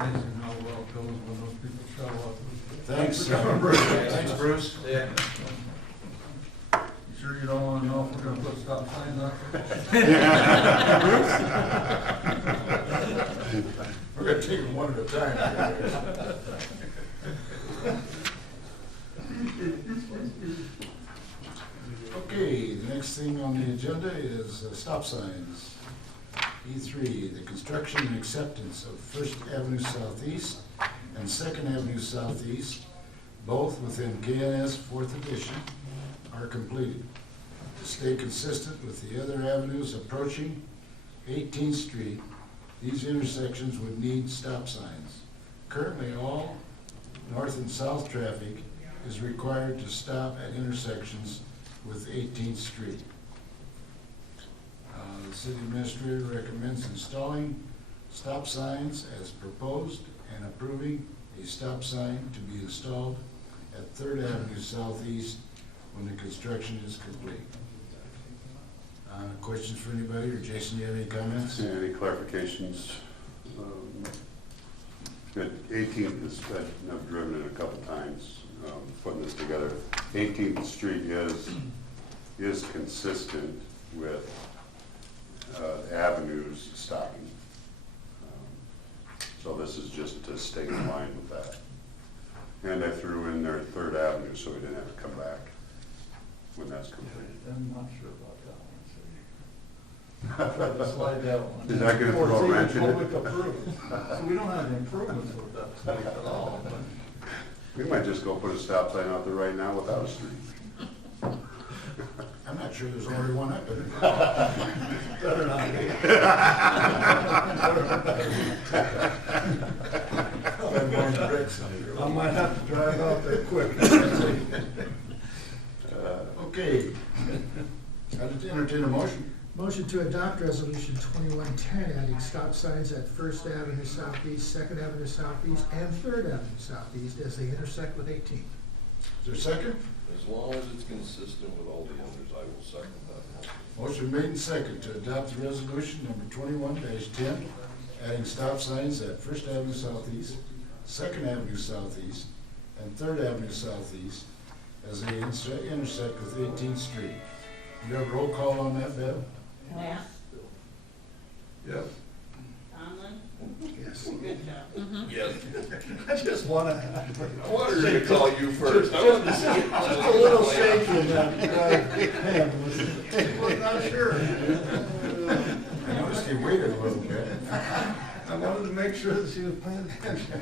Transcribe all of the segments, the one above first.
Amazing how well it goes when those people show up. Thanks, Bruce. thanks, Bruce. Yeah. You sure you don't wanna know if we're gonna put stop signs up? We're gonna take them one at a time. Okay, the next thing on the agenda is stop signs. E3, the construction and acceptance of First Avenue Southeast and Second Avenue Southeast, both within KNS 4th Edition, are completed. To stay consistent with the other avenues approaching 18th Street, these intersections would need stop signs. Currently, all north and south traffic is required to stop at intersections with 18th Street. The city administrator recommends installing stop signs as proposed and approving a stop sign to be installed at 3rd Avenue Southeast when the construction is complete. Questions for anybody, or Jason, you have any comments? Yeah, any clarifications? At 18th, I've driven it a couple times, putting this together. 18th Street is consistent with avenues stopping. So this is just to stay in line with that. And I threw in there 3rd Avenue so we didn't have to come back when that's completed. I'm not sure about that one, so. Tried to slide that one. Is that gonna throw a wrench in it? Public approved. So we don't have the improvements with that street at all, but. We might just go put a stop sign out there right now without a street. I'm not sure there's already one up there. Better not be. I might have to drive out there quick. Okay. I'd entertain a motion. Motion to adopt resolution 2110, adding stop signs at First Avenue Southeast, Second Avenue Southeast, and Third Avenue Southeast as they intersect with 18th. Is there a second? As long as it's consistent with all the others, I will second that motion. Motion made and second to adopt the resolution number 21-10, adding stop signs at First Avenue Southeast, Second Avenue Southeast, and Third Avenue Southeast as they intersect with 18th Street. You have a roll call on that, Bev? Matt, Yes. Conlon, Yes. good job. Yes. I just wanna. I wanted to call you first. Just a little shaky in that hand. Was not sure. I noticed you waited a little bit. I wanted to make sure that she was paying attention.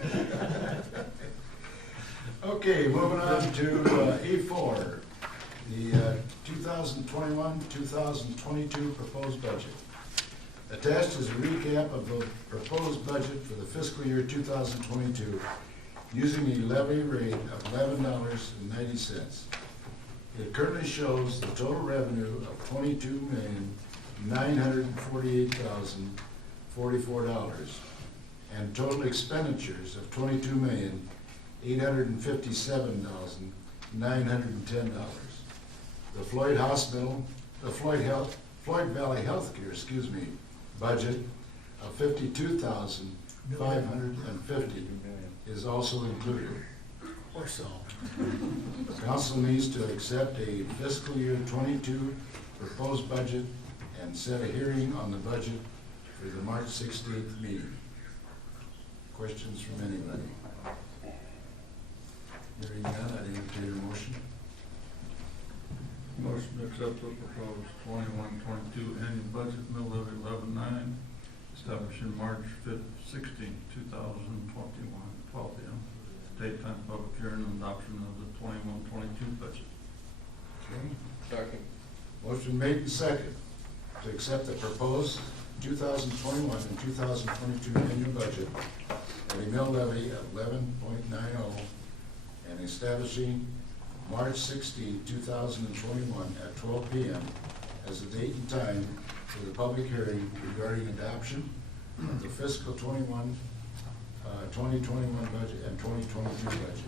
Okay, moving on to E4, the 2021-2022 proposed budget. Attached is a recap of the proposed budget for the fiscal year 2022 using a levy rate of $11.90. It currently shows the total revenue of $22,948,044 and total expenditures of $22,857,910. The Floyd Valley Healthcare, budget of $52,550 is also included. Or so. Council needs to accept a fiscal year 22 proposed budget and set a hearing on the budget for the March 16th meeting. Questions from anybody? Hearing none, I'd entertain a motion. Motion to accept the proposed 21-22 annual budget, mill levy 11.9, establishing March 5th, 16th, 2021, 12 p.m. Date, time, public hearing, and adoption of the 21-22 budget. Okay. Second. Motion made and second to accept the proposed 2021 and 2022 annual budget at a mill levy of 11.90 and establishing March 16, 2021 at 12 p.m. as the date and time for the public hearing regarding adoption of the fiscal 2021 budget and 2022 budget.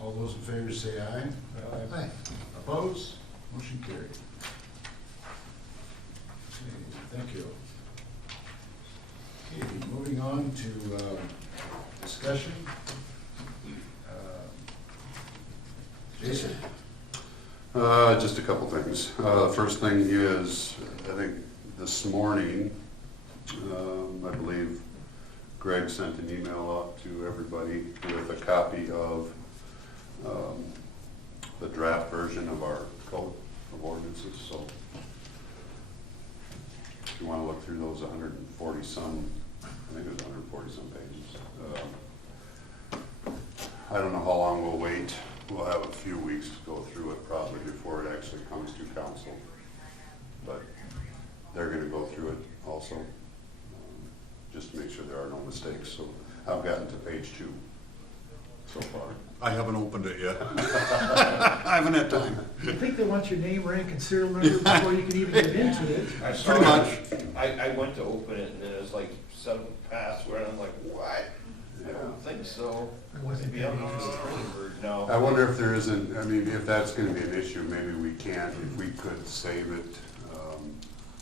All those in favor say aye. Aye. Opposed? Motion carried. Okay, thank you. on to discussion. Jason? Just a couple things. First thing is, I think this morning, I believe Greg sent an email out to everybody with a copy of the draft version of our code of ordinances, so if you want to look through those 140 some, I think it was 140 some pages. I don't know how long we'll wait. We'll have a few weeks to go through it probably before it actually comes to council. But they're gonna go through it also, just to make sure there are no mistakes. So I've gotten to page 2 so far. I haven't opened it yet. I haven't had time. I think they want your name, rank, and serial number before you can even get into it. I Pretty saw much. I went to open it and then it was like 7 password, and I'm like, what? I don't think so. I wasn't Maybe I'm that not interested. No. I wonder if there isn't, I mean, if that's gonna be an issue, maybe we can't, if we could save it,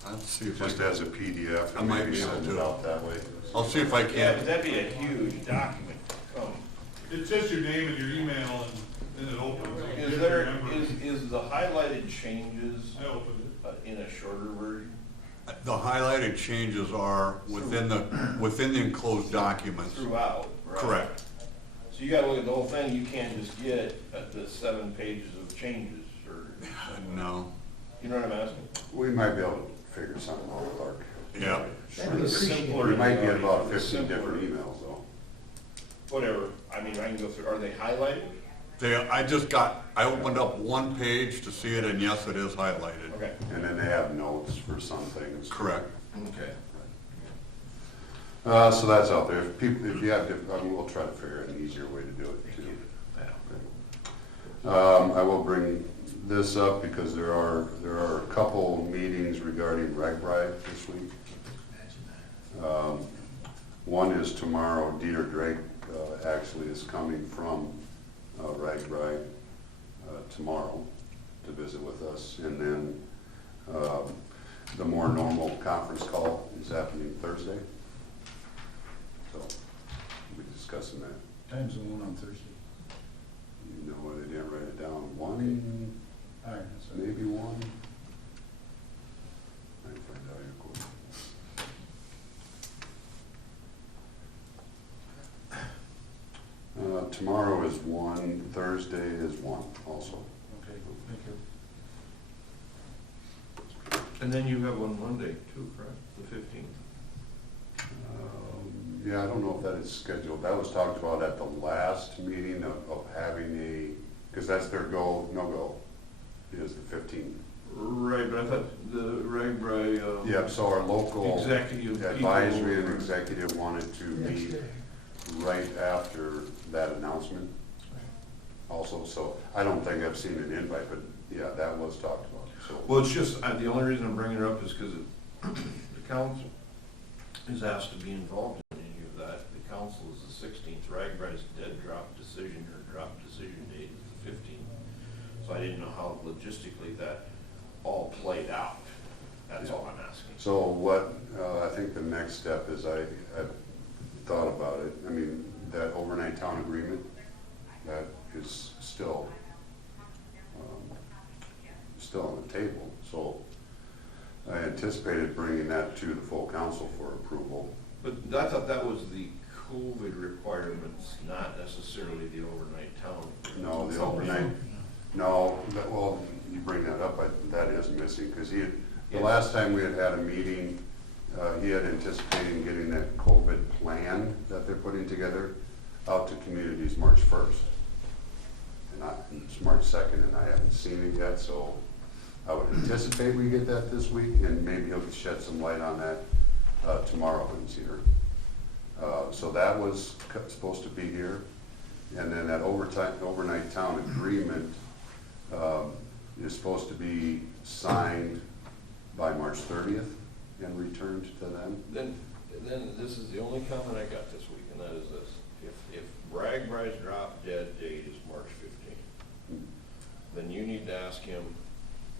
I'll see if I just can. as a PDF I and might maybe be able send to. it out that way. I'll see if I Yeah, can. but that'd be a huge document. It says your name and your email and it opens. Is there, is the highlighted changes I opened it. in a shorter version? The highlighted changes are within the enclosed documents. Throughout, right? Correct. So you gotta look at the whole thing, you can't just get the 7 pages of changes, or, No. you know what I'm asking? We might be able to figure something out, Clark. Yeah. That'd be appreciated. We might get about 15 Simpler. different emails though. Whatever, I mean, I can go through, are they highlighted? I opened up one page to see it, and yes, it is highlighted. Okay. And then they have notes for some things. Correct. Okay. So that's out there. If people, if you have, we'll try to figure out an easier way to do it too. I will bring this up because there are a couple meetings regarding RAGBRAI this week. One is tomorrow. Dieter Drake actually is coming from RAGBRAI tomorrow to visit with us, and then the more normal conference call is happening Thursday. So we'll be discussing that. Time's the one on Thursday. You know what, I didn't write it down. 1, All right, that's maybe 1. I can find out here quick. Tomorrow is 1, Thursday is 1 also. Okay, thank you. And then you have one Monday too, correct? The 15th? Yeah, I don't know if that is scheduled. That was talked about at the last meeting of having a, because that's their go, no-go, is the 15th. Right, but I thought the RAGBRAI, Yep, so our local executive people advisory and were- executive wanted to Next meet day. right after that announcement also. So I don't think I've seen an invite, but yeah, that was talked about, so. Well, it's just, the only reason I'm bringing it up is because the council is asked to be involved in any of that. The council is the 16th, RAGBRAI's dead drop decision or drop decision date is the 15th. So I didn't know how logistically that all played out. That's all I'm asking. So what, I think the next step is I've thought about it. I mean, that overnight town agreement, that is still on the table. So I anticipated bringing that to the full council for approval. But I thought that was the COVID requirements, not necessarily the overnight town. No, the overnight, no, well, you bring that up, that is missing, because the Yes. last time we had a meeting, he had anticipated getting that COVID plan that they're putting together out to communities March 1st. And it's March 2nd, and I haven't seen it yet, so I would anticipate we get that this week, and maybe he'll shed some light on that tomorrow when he's here. So that was supposed to be here. And then that overnight town agreement is supposed to be signed by March 30th and returned to them. Then this is the only comment I got this week, and that is this. If RAGBRAI's drop dead date is March 15th, then you need to ask him,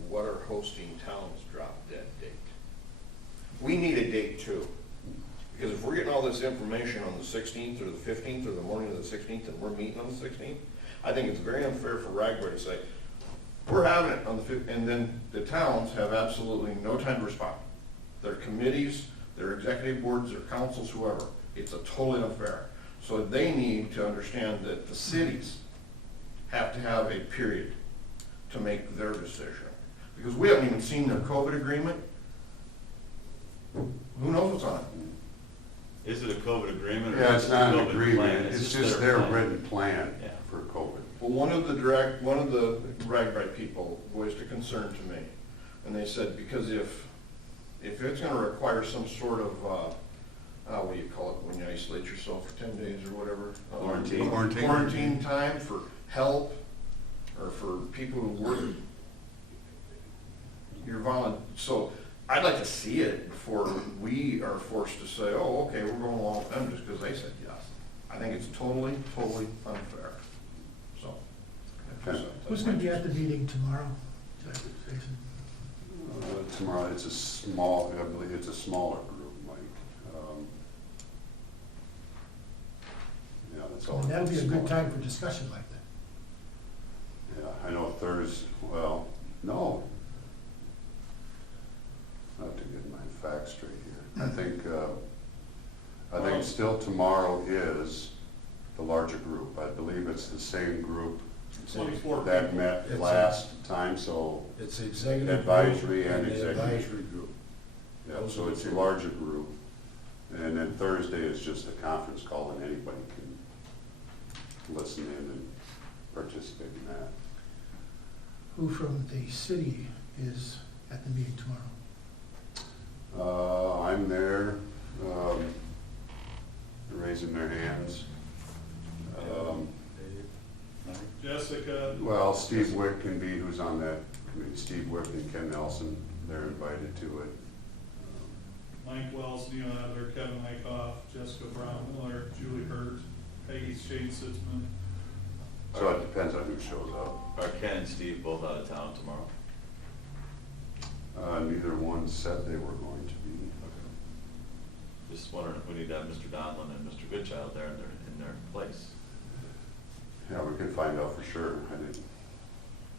what are hosting towns' drop dead date? We need a date too, because if we're getting all all this information on the 16th or the 15th or the morning of the 16th and we're meeting on the 16th, I think it's very unfair for Ragbri to say, we're having it on the 15th, and then the towns have absolutely no time to respond. Their committees, their executive boards, their councils, whoever, it's a totally unfair. So they need to understand that the cities have to have a period to make their decision. Because we haven't even seen their COVID agreement. Who knows what's on it? Is it a COVID agreement? or Yeah, is it's it a not an COVID plan? agreement, it's just their plan. written plan Yeah. for COVID. Well, one of the Ragbri people voiced a concern to me. And they said, because if it's gonna require some sort of, what do you call it, when you isolate yourself for 10 days or whatever? Quarantine. Quarantine time for help, or for people who work, so I'd like to see it before we are forced to say, oh, okay, we're going along with them just because they said yes. I think it's totally, totally unfair, so. Okay. Who's gonna be at the meeting tomorrow? Jason? Tomorrow, it's a small, I believe it's a smaller group, Mike. Yeah, that's all. And that'll be a good Smaller. time for discussion like that. Yeah, I know Thursday, well, no. I have to get my facts straight here. I think still tomorrow is the larger group. I believe it's the same group 24 that people. met It's- last time, so, It's the executive. Advisory group and the executive. Advisory group. yeah, so it's a larger group. And then Thursday is just a conference call and anybody can listen in and participate in that. Who from the city is at the meeting tomorrow? I'm there, raising their hands. Jessica, Well, Steve Wick can be, who's on that committee, Steve Wick and Ken Nelson, they're invited to it. Mike Wells, Neil Adler, Kevin Mykoff, Jessica Brown Miller, Julie Hurt, Peggy Shane Sitzman. So it depends on who shows up. Are Ken and Steve both out of town tomorrow? Neither one said they were going to be. Just wondering if we need to have Mr. Donlin and Mr. Goodchild there in their place. Yeah, we can find out for sure. I didn't.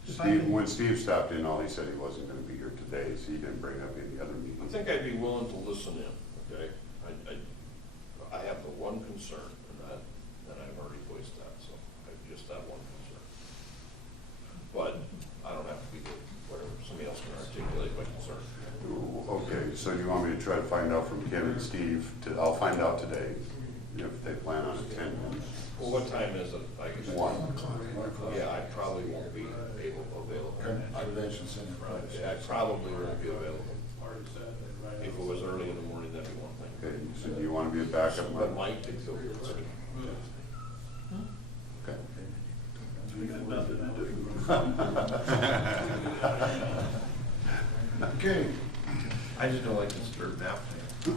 If I can- When Steve stopped in, all he said he wasn't gonna be here today, so he didn't bring up any other I meetings. think I'd be willing to listen in, okay? I have the one concern, and I've already voiced that, so I just that one concern. But I don't have to be good, whatever, somebody else can articulate my concern. Okay, so you want me to try to find out from Ken and Steve, I'll find out today if they plan on attending. Well, what time is it? I guess. 1. 1 o'clock. Yeah, I probably won't be available. Convention Center. Yeah, I probably won't be available. If it was early in the morning, that'd be one thing. Okay, so do you want to be a backup? But Mike could go with it. Okay. Okay, I just don't like to disturb nap time.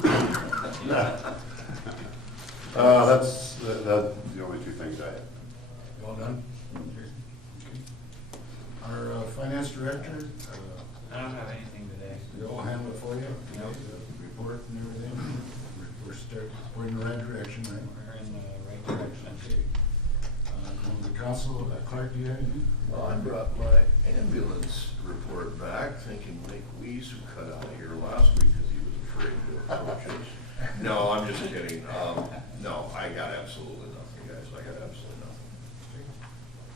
That's the only two things I have. well done. Our finance director, I don't have anything today. we'll handle it for you, report and everything. We're in the right direction, right? We're in the right direction. From the council, Clark, do you have anything? Well, I brought my ambulance report back, thinking Mike Weiss, who cut out of here last week because he was afraid to approach us. No, I'm just kidding. No, I got absolutely nothing, guys. I got absolutely nothing.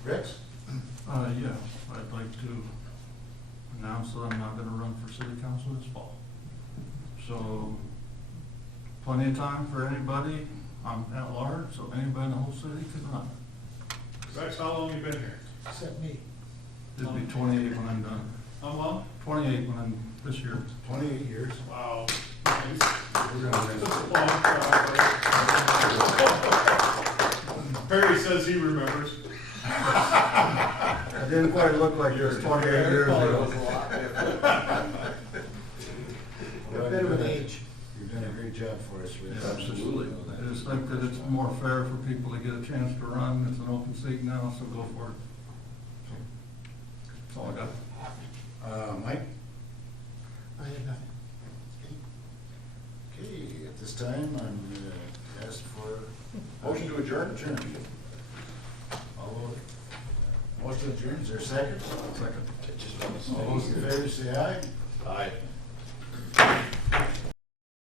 Rex? Yeah, I'd like to announce that I'm not gonna run for city council this fall. So, plenty of time for anybody. I'm at large, so anybody in the whole city can run. Rex, how long you been here? Except me. It'll be 28 when I'm done. How long? 28 when I'm, this year. 28 years. Wow. We're gonna That's a long time. Perry says he remembers. It didn't quite look like it was 28 years ago. A bit of an age. You've done a great job for us, Rex. Absolutely. I just think that it's more fair for people to get a chance to run. It's an open seat now, so go for it. That's all I got. Mike? I have nothing. Okay, at this time, I'm asked for. Motion to adjourn? All those, motion to adjourn, is there a second? Second. I just want to All those in favor say aye. Aye.